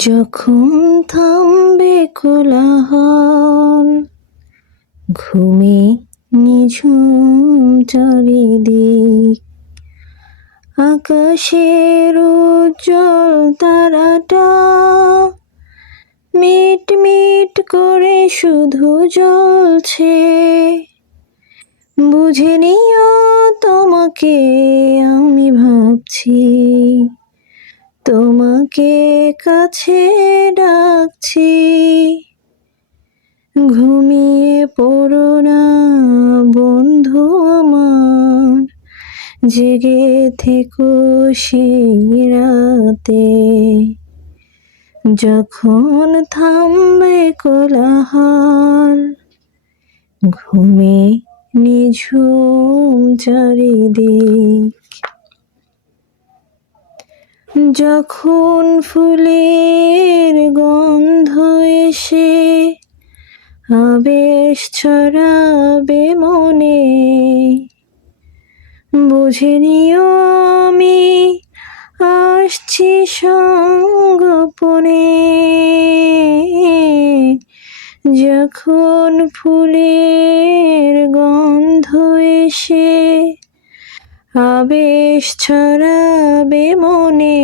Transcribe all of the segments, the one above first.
যখন থামবে কোলাহল, ঘুমে নিঝুম চারিদিক, আকাশের উজ্জ্বল তারাটা মিট মিট করে শুধু জ্বলছে। বুঝে নিও তোমাকে আমি ভাবছি, তোমাকে কাছে ডাকছি। ঘুমিয়ে পড়ো না বন্ধু আমার, জেগে থেকো সেই রাতে। যখন থামবে কোলাহল, ঘুমে নিঝুম চারিদিক, যখন ফুলের গন্ধ এসে আবেশ ছড়াবে মনে, বুঝে নিও আমি আসছি সঙ্গোপনে। যখন ফুলের গন্ধ এসে আবেশ ছড়াবে মনে,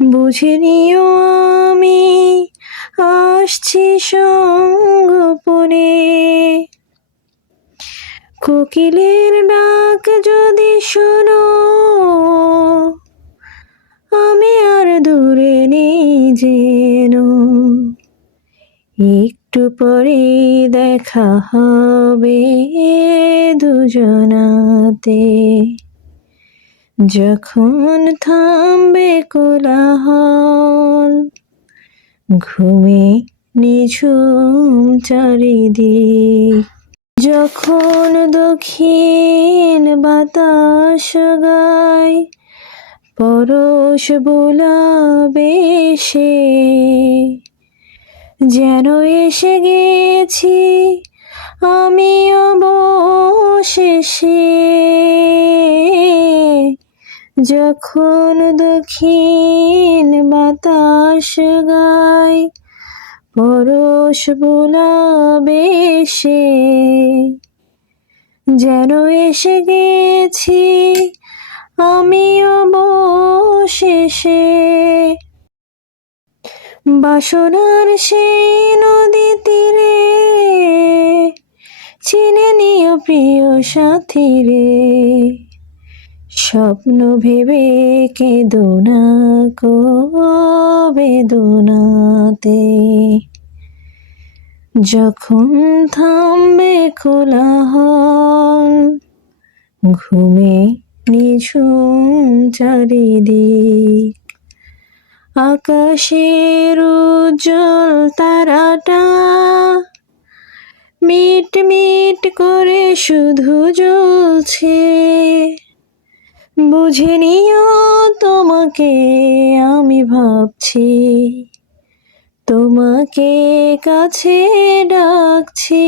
বুঝে নিও আমি আসছি সঙ্গোপনে। কোকিলের ডাক যদি শোনো, আমি আর দূরে নেই যেন। একটু পরে দেখা হবে দুজনাতে। যখন থামবে কোলাহল, ঘুমে নিঝুম চারিদিক, যখন দক্ষিণ বাতাস গায় পরশ বোলাবে সে, যেন এসে গেছি আমি অবশেষে। যখন দক্ষিণ বাতাস গায় পরশ বোলাবে সে, যেন এসে গেছি আমি অবশেষে। বাসনার সেই নদী তীরে চিনে নিও প্রিয় সাথী রে। স্বপ্ন ভেবে কেঁদো না কো বেদনাতে। যখন থামবে কোলাহল, ঘুমে নিঝুম চারিদিক, আকাশের উজ্জ্বল তারাটা মিট মিট করে শুধু জ্বলছে। বুঝে নিও তোমাকে আমি ভাবছি, তোমাকে কাছে ডাকছি।